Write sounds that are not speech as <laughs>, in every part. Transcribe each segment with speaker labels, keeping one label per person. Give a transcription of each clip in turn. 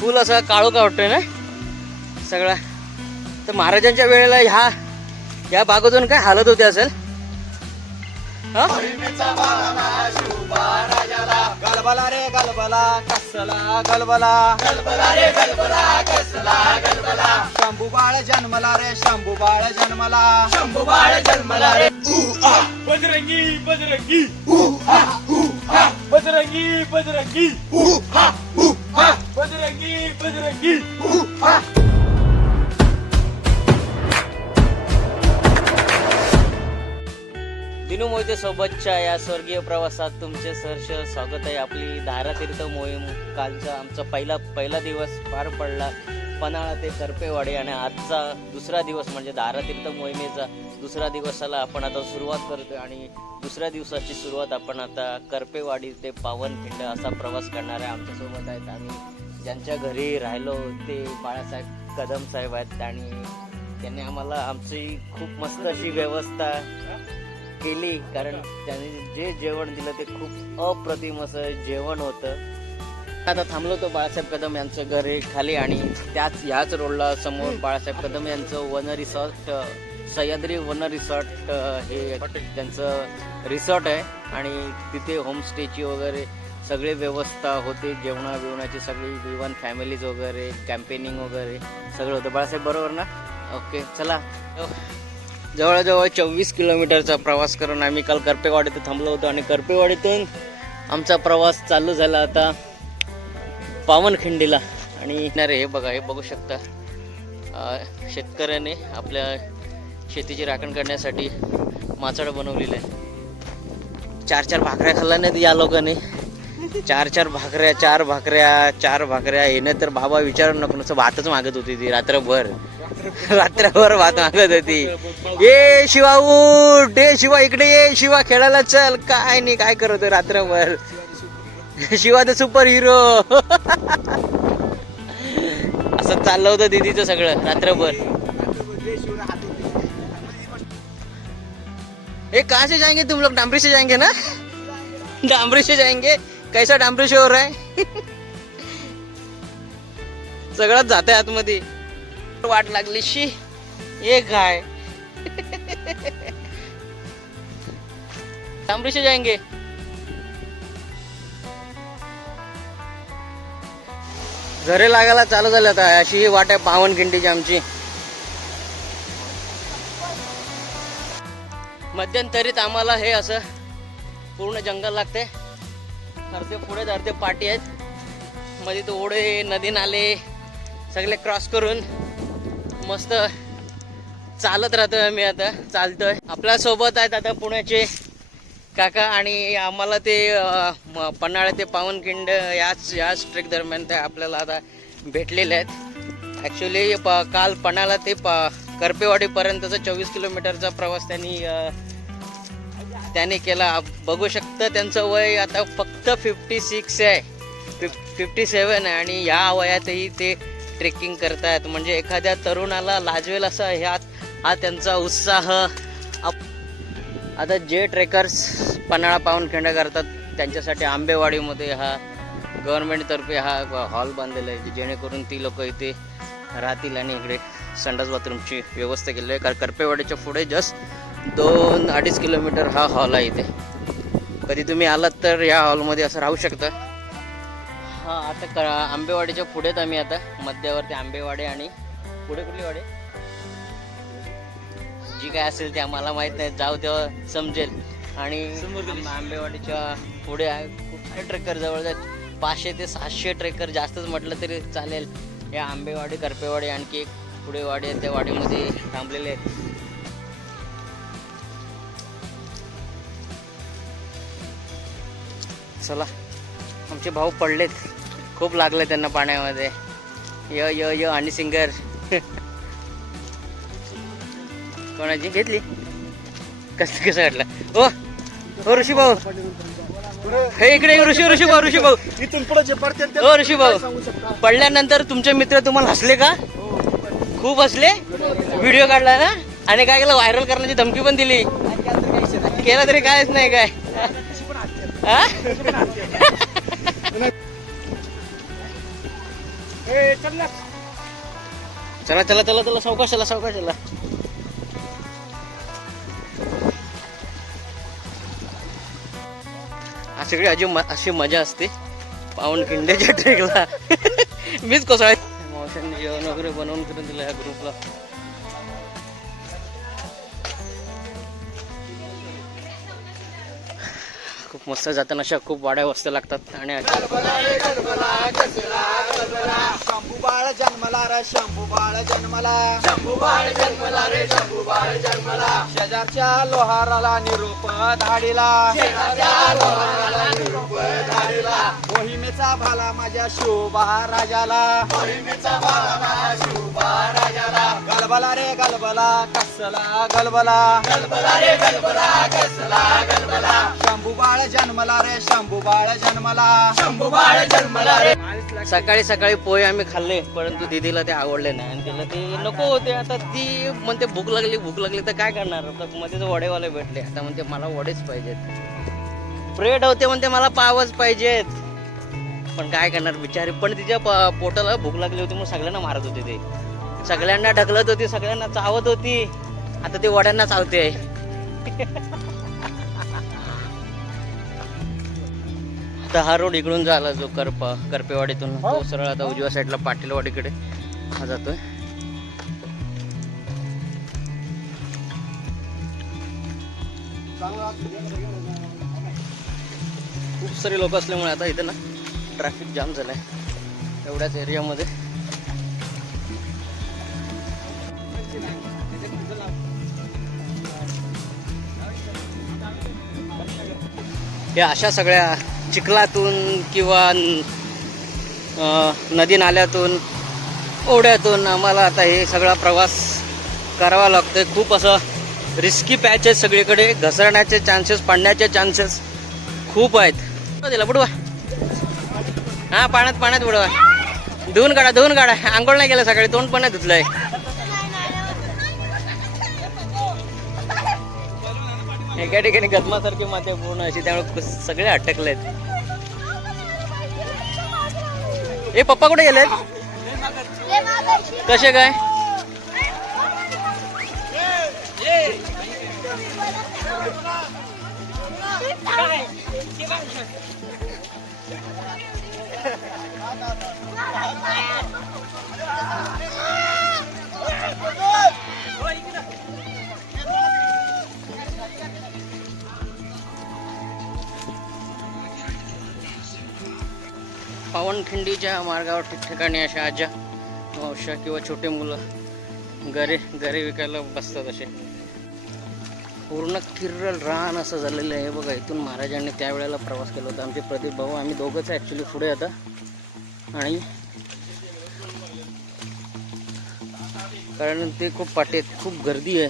Speaker 1: फुल असा काळोखा वाटतोय ना? सगळा. तर महाराजांच्या वेळेला ह्या या बागेतून काय हालत होते असेल? हा?
Speaker 2: गलबला रे गलबला कसला गलबला गलबला रे गलबला कसला गलबला शंभू बाळ जन्मला रे शंभू बाळ जन्मला शंभू बाळ जन्मला रे
Speaker 3: बजरंगी. बजरंगी बजरंगी बजरंगी बजरंगी बजरंगी
Speaker 1: दिनू मोहिते सोबतच्या या स्वर्गीय प्रवासात तुमचे सहर्ष स्वागत आहे. आपली धारातीर्थ मोहीम कालचा आमचा पहिला पहिला दिवस पार पडला. पन्हाळा ते करपेवाडी आणि आजचा दुसरा दिवस म्हणजे धारातीर्थ मोहिमेचा दुसरा दिवसाला आपण आता सुरुवात करतोय आणि दुसऱ्या दिवसाची सुरुवात आपण आता करपेवाडी ते पावनखिंड असा प्रवास करणार आहे आमच्यासोबत आहेत. आम्ही ज्यांच्या घरी राहिलो ते बाळासाहेब कदम साहेब आहेत आणि त्यांनी आम्हाला आमची खूप मस्त अशी व्यवस्था केली. कारण त्यांनी जे जेवण दिलं ते खूप अप्रतिम असं जेवण होतं. आता थांबलो तो बाळासाहेब कदम यांचं घर खाली आणि त्याच ह्याच रोडला समोर बाळासाहेब कदम यांचं one resort Sahyadri one resort हे त्यांचं रिसॉर्ट आहे. आणि तिथे होमस्टेची वगैरे सगळी व्यवस्था होते जेवणा बिवणाची सगळी इवन फॅमिलीज वगैरे कॅम्पेनिंग वगैरे सगळं होतं. बाळासाहेब बरोबर ना? ओके चला. जवळजवळ चोवीस किलोमीटरचा प्रवास करून आम्ही काल करपेवाडीत थांबलो होतो आणि करपेवाडीतून आमचा प्रवास चालू झाला आता पावनखिंडीला. आणि अरे हे बघा हे बघू शकता. शेतकऱ्याने आपल्या शेतीची राखण करण्यासाठी माचड बनवलेलं आहे. चार चार भाकऱ्या खाल्ल्या नाहीत या लोकांनी. चार चार भाकऱ्या चार भाकऱ्या चार भाकऱ्या येणं तर बाबा विचारू नको नुसतं भातच मागत होती ती रात्रभर. रात्रभर भात मागत होती. ये शिवा उठ! ए शिवा इकडे ये. शिवा खेळायला चल. काय नाही काय करत रात्रभर? शिवा द सुपर हिरो असं चाललं होतं दीदीचं सगळं रात्रभर. ए कहाँ से जाएंगे तुम लोग? डांबरी से जाएंगे ना? डांबरी से जाएंगे? कैसा डांबरेश्वर हो आहे सगळंच जात आहे आतमध्ये. वाट लागली शी ये काय डांबरी जायंगे. घरे लागायला चालू झालं आता. अशी ही वाट आहे पावनखिंडीची आमची. मध्यंतरीत आम्हाला हे असं पूर्ण जंगल लागते अर्धे पुढे अर्धे पाटी आहेत. मध्ये तो ओढे नदी नाले सगळे क्रॉस करून मस्त चालत राहतोय आम्ही आता चालतोय. आपल्यासोबत आहेत आता पुण्याचे काका आणि आम्हाला ते पन्हाळा ते पावनखिंड याच याच ट्रेक दरम्यान ते आपल्याला आता भेटलेले आहेत. ॲक्च्युली प काल पन्हाळा ते प करपेवाडीपर्यंतचा चोवीस किलोमीटरचा प्रवास त्यांनी त्याने केला. बघू शकता त्यांचं वय आता फक्त फिफ्टी सिक्स आहे. फिफ फिफ्टी सेवन आहे आणि या वयातही ते ट्रेकिंग करतायत. म्हणजे एखाद्या तरुणाला लाजवेल असं ह्यात हा त्यांचा उत्साह. आता जे ट्रेकर्स पन्हाळा पावनखिंड करतात त्यांच्यासाठी आंबेवाडीमध्ये हा गव्हर्नमेंटतर्फे हा हॉल बांधलेला आहे जेणेकरून ती लोक इथे राहतील आणि इकडे संडास बाथरूमची व्यवस्था केली आहे. कारण करपेवाडीच्या पुढे जस्ट दोन अडीच किलोमीटर हा हॉल आहे इथे. कधी तुम्ही आलात तर या हॉलमध्ये असं राहू शकता. हा आता क आंबेवाडीच्या पुढेच आम्ही आता मध्यावरती आंबेवाडी आणि पुढे कुठली वाडी? जी काय असेल ते आम्हाला माहीत नाही जाऊ तेव्हा समजेल. आणि आंब- आंबेवाडीच्या पुढे खूप सारे ट्रेकर जवळ आहेत. पाचशे ते सातशे ट्रेकर जास्तच म्हटलं तरी चालेल. या आंबेवाडी करपेवाडी आणखी एक पुढे वाडी आहे त्या वाडीमध्ये थांबलेले आहेत. चला. आमचे भाऊ पडलेत. खूप लागले त्यांना पाण्यामध्ये. य य य आणि सिंगर. कोणाची? घेतली. कसं कसं वाटलं? ओ ओ ऋषी भाऊ. हे इकडे ऋषी ऋषी भाऊ ऋषी भाऊ.
Speaker 2: इथून पुढे जे पडते
Speaker 1: ओ ऋषी भाऊ. पडल्यानंतर तुमचे मित्र तुम्हाला हसले का? खूप हसले. व्हिडिओ काढला ना? आणि काय केलं? व्हायरल करण्याची धमकी पण दिली. केलं तरी कायच नाही काय. हा?
Speaker 3: चला
Speaker 1: चला चला चला सावकाशाला सावकाशाला. सगळी अजी अशी मजा असते. पावन खिंड्याच्या ट्रेकला <laughs> मीच कसं आहे मावशांनी जेवण वगैरे बनवून करून दिलं या ग्रुपला खूप मस्त जाताना अशा खूप वाड्या वस्त्या लागतात. आणि अशा-
Speaker 2: शंभू बाळ जन्मला रे शंभू बाळ जन्मला शंभू बाळ जन्मला रे शंभू बाळ जन्मला शेजारच्या लोहाराला निरोप धाडीला शेजारच्या लोहाराला निरोप धाडीला मोहिमेचा भाला माझ्या शोभा राजाला. मोहिमेचा भाला माझ्या शोभा राजाला. गलबला रे गलबला कसला गलबला. गलबला रे गलबला कसला गलबला. शंभू बाळ जन्मला रे शंभू बाळ जन्मला. शंभू बाळ जन्मला रे.
Speaker 1: सकाळी सकाळी पोहे आम्ही खाल्ले परंतु दीदीला ते आवडले नाही. आणि तिला ते नको होते. आता ती म्हणते भूक लागली भूक लागली तर काय करणार? आता मध्येच वडेवाले भेटले. आता म्हणते मला वडेच पाहिजेत. ब्रेड होते म्हणते मला पावच पाहिजेत. पण काय करणार बिचारी? पण तिच्या पोटाला भूक लागली होती मग सगळ्यांना मारत होते ते. सगळ्यांना ढकलत होती सगळ्यांना चावत होती. आता ते वड्यांना चावते. आता हा रोड इकडून झाला जो करपा करपेवाडीतून. तो सरळ आता उजव्या साईडला पाटीलवाडीकडे. हा जातोय. खूप सारे लोक असल्यामुळे आता इथे ना ट्रॅफिक जाम झालाय एवढ्याच एरियामध्ये. हे अशा सगळ्या चिखलातून किंवा नदी नाल्यातून ओढ्यातून आम्हाला आता हे सगळा प्रवास करावा लागतोय. खूप असं रिस्की पॅच आहे सगळीकडे. घसरण्याचे चान्सेस पडण्याचे चान्सेस खूप आहेत. दिला बुडवा. हा पाण्यात पाण्यात बुडवा. धुवून काढा धुवून काढा. आंघोळ नाही केलं सकाळी तोंड पण नाही धुतलंय. एका ठिकाणी गदमासारखी माते पूर्ण अशी त्यामुळे सगळे अटकलेत. ए पप्पा कुठे गेलेत? कसे काय? पावनखिंडीच्या मार्गावर ठिकठिकाणी अशा आज्या मावशा किंवा छोटे मुलं घरे घरे विकायला बसतात असे. पूर्ण किर्रल रान असं झालेलं आहे. हे बघा इथून महाराजांनी त्यावेळेला प्रवास केला होता. आमचे प्रदीप भाऊ आम्ही दोघंच ॲक्च्युली पुढे आता. आणि कारण ते खूप पाटेत खूप गर्दी आहे.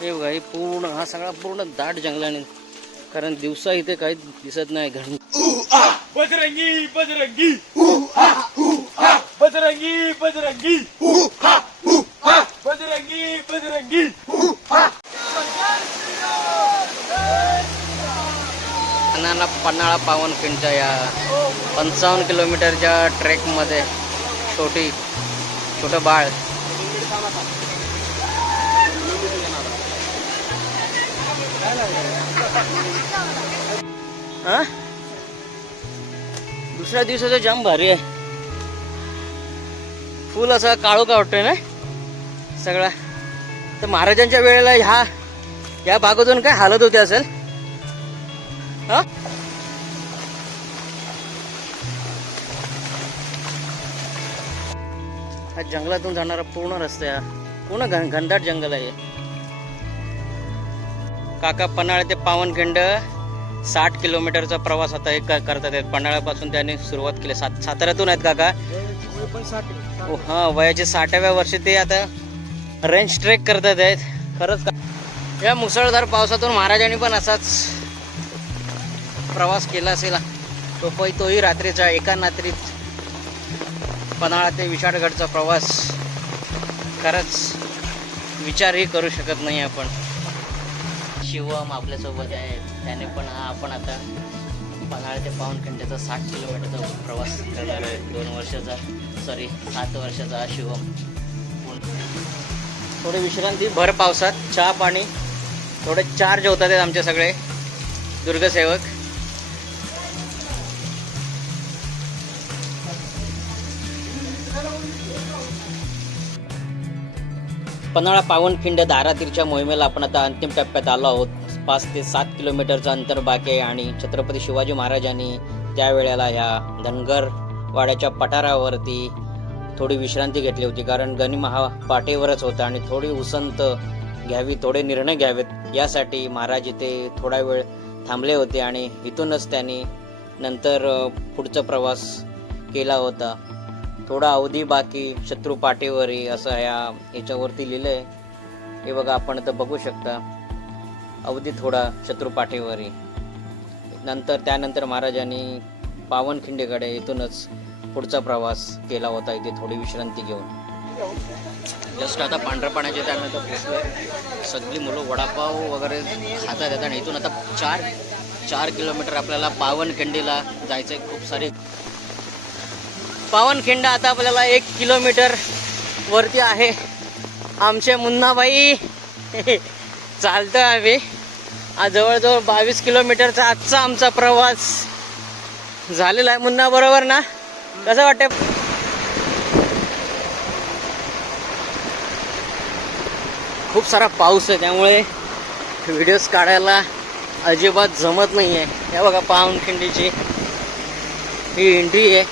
Speaker 1: हे बघा हे पूर्ण हा सगळा पूर्ण दाट जंगलाने कारण दिवसा इथे काहीच दिसत नाही. घन
Speaker 3: बजरंगी बजरंगी! बजरंगी बजरंगी! बजरंगी बजरंगी.
Speaker 1: पन्हाळा पन्हाळा पावनखिंडच्या या पंचावन्न किलोमीटरच्या ट्रेकमध्ये छोटी छोटं बाळ. हा? दुसऱ्या दिवसाचं जाम भारी आहे. फुल असा काळोखा वाटतोय ना? सगळा. तर महाराजांच्या वेळेला ह्या या भागातून काय हालत होते असेल? हा? हा जंगलातून जाणारा पूर्ण रस्ता आहे हा. पूर्ण घन घनदाट जंगल आहे हे. काका पन्हाळ ते पावनखिंड साठ किलोमीटरचा प्रवास आता हे क- करतात आहेत. पन्हाळ्यापासून त्यांनी सुरुवात केली. सात साताऱ्यातून आहेत काका. ओ, हा वयाच्या साठाव्या वर्षी ते आता रेंज ट्रेक करतात आहेत. खरंच का? या मुसळधार पावसातून महाराजांनी पण असाच प्रवास केला असेल. तो पै तोही रात्रीचा एका रात्रीत पन्हाळा ते विशाळगडचा प्रवास. खरंच विचारही करू शकत नाही आपण. शिवम आपल्यासोबत आहे. त्याने पण आपण आता पन्हाळा ते पावनखंड्याचा साठ किलोमीटरचा प्रवास करणार आहे. दोन वर्षाचा सॉरी सात वर्षाचा शिवम थोडी विश्रांती भर पावसात चहा पाणी थोडे चार्ज होतात आहेत आमचे सगळे दुर्गसेवक. पन्हाळा पावनखिंड दारातीरच्या मोहिमेला आपण आता अंतिम टप्प्यात आलो आहोत. पाच ते सात किलोमीटरचं अंतर बाकी आहे आणि छत्रपती शिवाजी महाराजांनी त्यावेळेला ह्या धनगर वाड्याच्या पठारावरती थोडी विश्रांती घेतली होती कारण गनिमा हा पाठीवरच होता आणि थोडी उसंत घ्यावी थोडे निर्णय घ्यावेत. यासाठी महाराज इथे थोडा वेळ थांबले होते आणि इथूनच त्यांनी नंतर पुढचा प्रवास केला होता. थोडा अवधी बाकी शत्रू पाठीवरी असं ह्या याच्यावरती लिहिलं आहे हे बघा आपण तर बघू शकता. अवधी थोडा शत्रू पाठीवरी. नंतर त्यानंतर महाराजांनी पावनखिंडीकडे इथूनच पुढचा प्रवास केला होता इथे थोडी विश्रांती घेऊन. जस्ट आता पांढऱ्या पाण्याचे त्यानंतर पोचलोय. सगळी मुलं वडापाव वगैरे खातात येतात आणि इथून आता चार चार किलोमीटर आपल्याला पावनखिंडीला जायचं आहे खूप सारी. पावनखिंड आता आपल्याला एक किलोमीटर वरती आहे. आमचे मुन्नाबाई <laughs> चालतं आम्ही. आज जवळजवळ बावीस किलोमीटरचा आजचा आमचा प्रवास झालेला आहे. मुन्ना बरोबर ना? कसं वाटते खूप सारा पाऊस आहे त्यामुळे व्हिडिओज काढायला अजिबात जमत नाही आहे हे बघा पावनखिंडीची ही एंट्री आहे.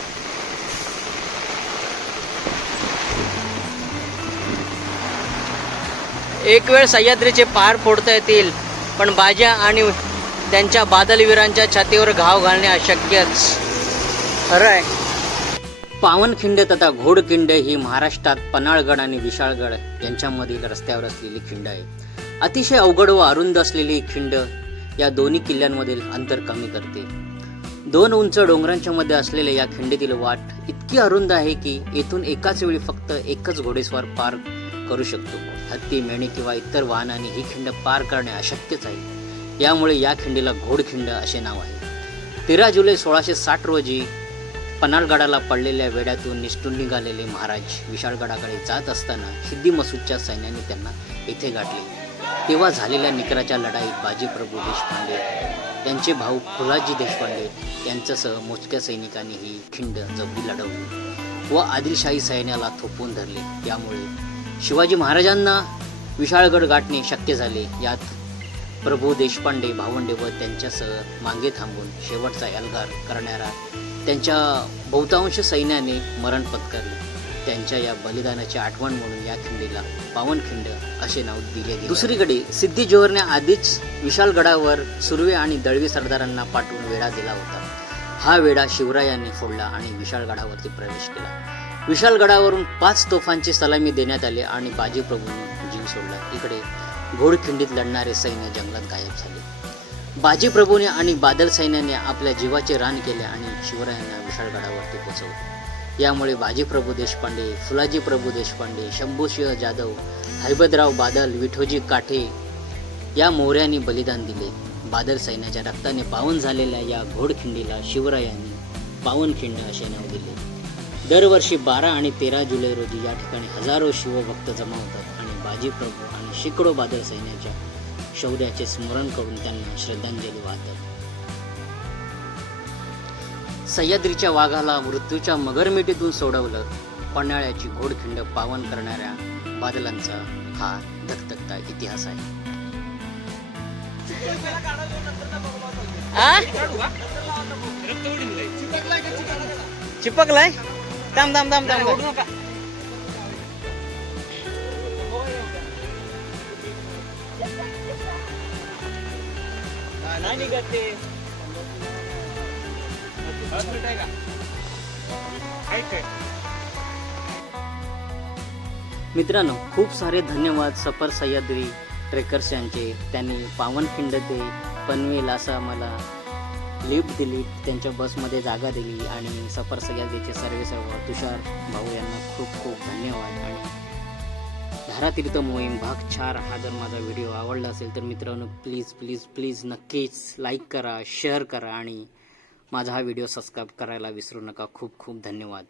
Speaker 1: एक वेळ सह्याद्रीचे पार फोडता येतील पण बाज्या आणि त्यांच्या बादलवीरांच्या छातीवर घाव घालणे अशक्यच. खरं आहे. पावनखिंड तथा घोडखिंड ही महाराष्ट्रात पन्हाळगड आणि विशाळगड यांच्यामधील रस्त्यावर असलेली खिंड आहे. अतिशय अवघड व अरुंद असलेली खिंड या दोन्ही किल्ल्यांमधील अंतर कमी करते. दोन उंच डोंगरांच्या मध्ये असलेल्या या खिंडीतील वाट इतकी अरुंद आहे की येथून एकाच वेळी फक्त एकच घोडेस्वार पार करू शकतो. हत्ती मेणे किंवा इतर वाहनाने ही खिंड पार करणे अशक्यच आहे. यामुळे या खिंडीला घोडखिंड असे नाव आहे. तेरा जुलै सोळाशे साठ रोजी पन्हाळगडाला पडलेल्या वेड्यातून निष्ठून निघालेले महाराज विशाळगडाकडे जात असताना सिद्धी मसूदच्या सैन्याने त्यांना येथे गाठले. तेव्हा झालेल्या निकराच्या लढाईत बाजीप्रभू देशपांडे त्यांचे भाऊ फुलाजी देशपांडे यांच्यासह मोजक्या सैनिकांनी ही खिंड जबरी लढवली व आदिलशाही सैन्याला थोपवून धरले. यामुळे शिवाजी महाराजांना विशाळगड गाठणे शक्य झाले. यात प्रभू देशपांडे भावंडे व त्यांच्यासह मागे थांबून शेवटचा एल्गार करणारा त्यांच्या बहुतांश सैन्याने मरण पत्करले. त्यांच्या या बलिदानाची आठवण म्हणून या खिंडीला पावनखिंड असे नाव दिले दुसरीकडे सिद्धी जोहरने आधीच विशालगडावर सुर्वे आणि दळवी सरदारांना पाठवून वेढा दिला होता. हा वेढा शिवरायांनी फोडला आणि विशाळगडावरती प्रवेश केला. विशालगडावरून पाच तोफांची सलामी देण्यात आली आणि बाजीप्रभूंनी जीव सोडला. इकडे घोडखिंडीत लढणारे सैन्य जंगलात गायब झाले. बाजीप्रभूने आणि बादल सैन्याने आपल्या जीवाचे रान केले आणि शिवरायांना विशाळगडावरती पोचवले. यामुळे बाजीप्रभू देशपांडे फुलाजी प्रभू देशपांडे शंभूसिंह जाधव हैबतराव बादल विठोजी काठे या मोऱ्यांनी बलिदान दिले. बादल सैन्याच्या रक्ताने पावन झालेल्या या घोडखिंडीला शिवरायांनी पावनखिंड असे नाव दिले. दरवर्षी बारा आणि तेरा जुलै रोजी या ठिकाणी हजारो शिवभक्त जमा होतात आणि बाजीप्रभू आणि शेकडो बादल सैन्याच्या शौर्याचे स्मरण करून त्यांना श्रद्धांजली वाहतात. सह्याद्रीच्या वाघाला मृत्यूच्या मगरमिटीतून सोडवलं पन्हाळ्याची घोडखिंड पावन करणाऱ्या बादलांचा हा धकधकता इतिहास आहे. चिपकलाय थांब थांब थांब थांब. नाही निघत ते? मित्रांनो खूप सारे धन्यवाद सफर सह्याद्री ट्रेकर्स यांचे. त्यांनी पावनखिंड ते पनवेल असं मला लिफ्ट दिली त्यांच्या बसमध्ये जागा दिली आणि सफर सह्याद्रीचे सर्वे सर्व तुषार भाऊ यांना खूप खूप धन्यवाद. आणि धारातीर्थ मोहीम भाग चार हा जर माझा व्हिडिओ आवडला असेल तर मित्रांनो प्लीज प्लीज प्लीज नक्कीच लाईक करा शेअर करा आणि माझा हा व्हिडिओ सबस्क्राईब करायला विसरू नका. खूप खूप धन्यवाद.